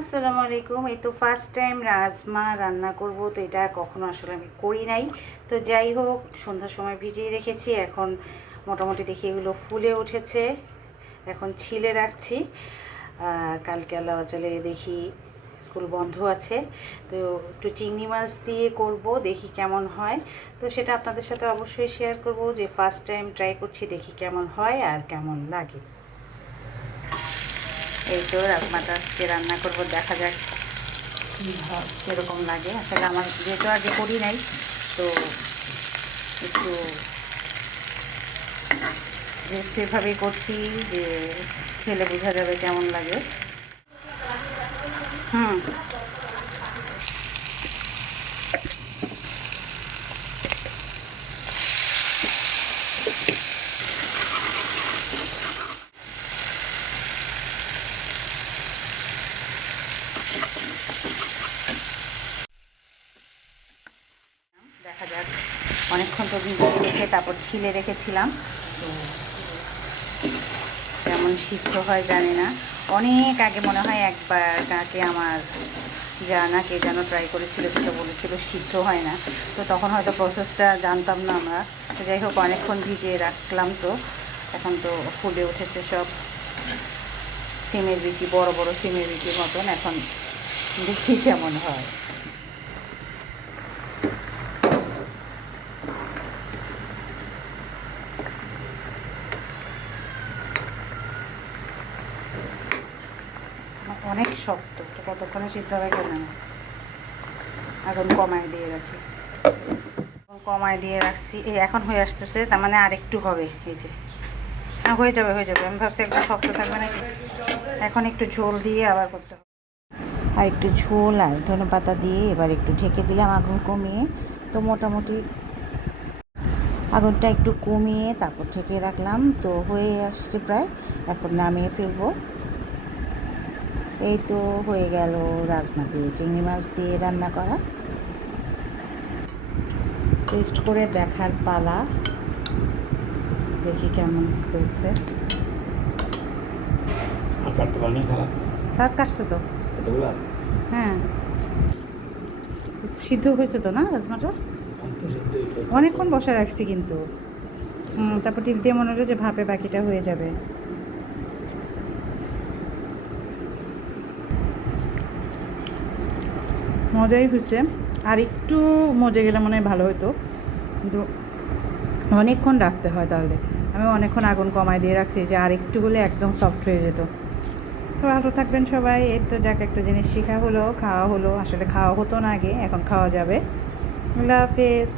আসসালামু আলাইকুম। এই তো ফার্স্ট টাইম রাজমা রান্না করব, তো এটা কখনো আসলে আমি করি নাই। তো যাই হোক, সন্ধ্যার সময় ভিজিয়ে রেখেছি, এখন মোটামুটি দেখি এগুলো ফুলে উঠেছে। এখন ছিলে রাখছি। কালকে আল্লাহ বাঁচালে দেখি স্কুল বন্ধ আছে, তো একটু চিংড়ি মাছ দিয়ে করব, দেখি কেমন হয়। তো সেটা আপনাদের সাথে অবশ্যই শেয়ার করব, যে ফার্স্ট টাইম ট্রাই করছি, দেখি কেমন হয় আর কেমন লাগে। এই তো রাজমাটা আজকে রান্না করব, দেখা যাক কীরকম লাগে। আসলে আমার যেহেতু আগে করি নাই, তো একটু জাস্ট এভাবেই করছি, যে খেলে বোঝা যাবে কেমন লাগে। হুম, দেখা যাক। অনেকক্ষণ তো ভিজিয়ে রেখে তারপর ছিলে রেখেছিলাম, তো কেমন সিদ্ধ হয় জানি না। অনেক আগে মনে হয় একবার কাকে আমার জানা কে যেন ট্রাই করেছিল, সেটা বলেছিল সিদ্ধ হয় না। তো তখন হয়তো প্রসেসটা জানতাম না আমরা। তো যাই হোক, অনেকক্ষণ ভিজিয়ে রাখলাম, তো এখন তো ফুলে উঠেছে সব সিমের বিচি, বড় বড় সিমের বিচির মতন। এখন দেখি কেমন হয়। অনেক শক্ত, তো কতক্ষণে সিদ্ধ হবে কেন। আগুন কমায় দিয়ে রাখি, কমায় দিয়ে রাখছি। এই এখন হয়ে আসতেছে, তার মানে আরেকটু হবে। এই যে হ্যাঁ, হয়ে যাবে হয়ে যাবে। আমি ভাবছি একদম শক্ত থাকবে নাকি। এখন একটু ঝোল দিয়ে আবার করতে হবে। আর একটু ঝোল আর ধনেপাতা দিয়ে এবার একটু ঢেকে দিলাম আগুন কমিয়ে। তো মোটামুটি আগুনটা একটু কমিয়ে তারপর ঢেকে রাখলাম, তো হয়ে আসছে প্রায়। এখন নামিয়ে ফেলবো। এই তো হয়ে গেল রাজমা দিয়ে চিংড়ি মাছ দিয়ে রান্না করা। টেস্ট করে দেখার পালা, দেখি কেমন হয়েছে। সাত কাটছে তো, হ্যাঁ সিদ্ধ হয়েছে তো না রাজমাটা। অনেকক্ষণ বসে রাখছি কিন্তু। তারপর টিপ দিয়ে মনে হলো যে ভাপে বাকিটা হয়ে যাবে। মজাই হয়েছে। আর একটু মজে গেলে মনে হয় ভালো হতো, কিন্তু অনেকক্ষণ রাখতে হয়। তাহলে আমি অনেকক্ষণ আগুন কমায় দিয়ে রাখছি, যে আর একটু হলে একদম সফট হয়ে যেত। তো ভালো থাকবেন সবাই। এই তো যাক, একটা জিনিস শেখা হলো, খাওয়া হলো। আসলে খাওয়া হতো না আগে, এখন খাওয়া যাবে। আল্লাহ হাফেজ।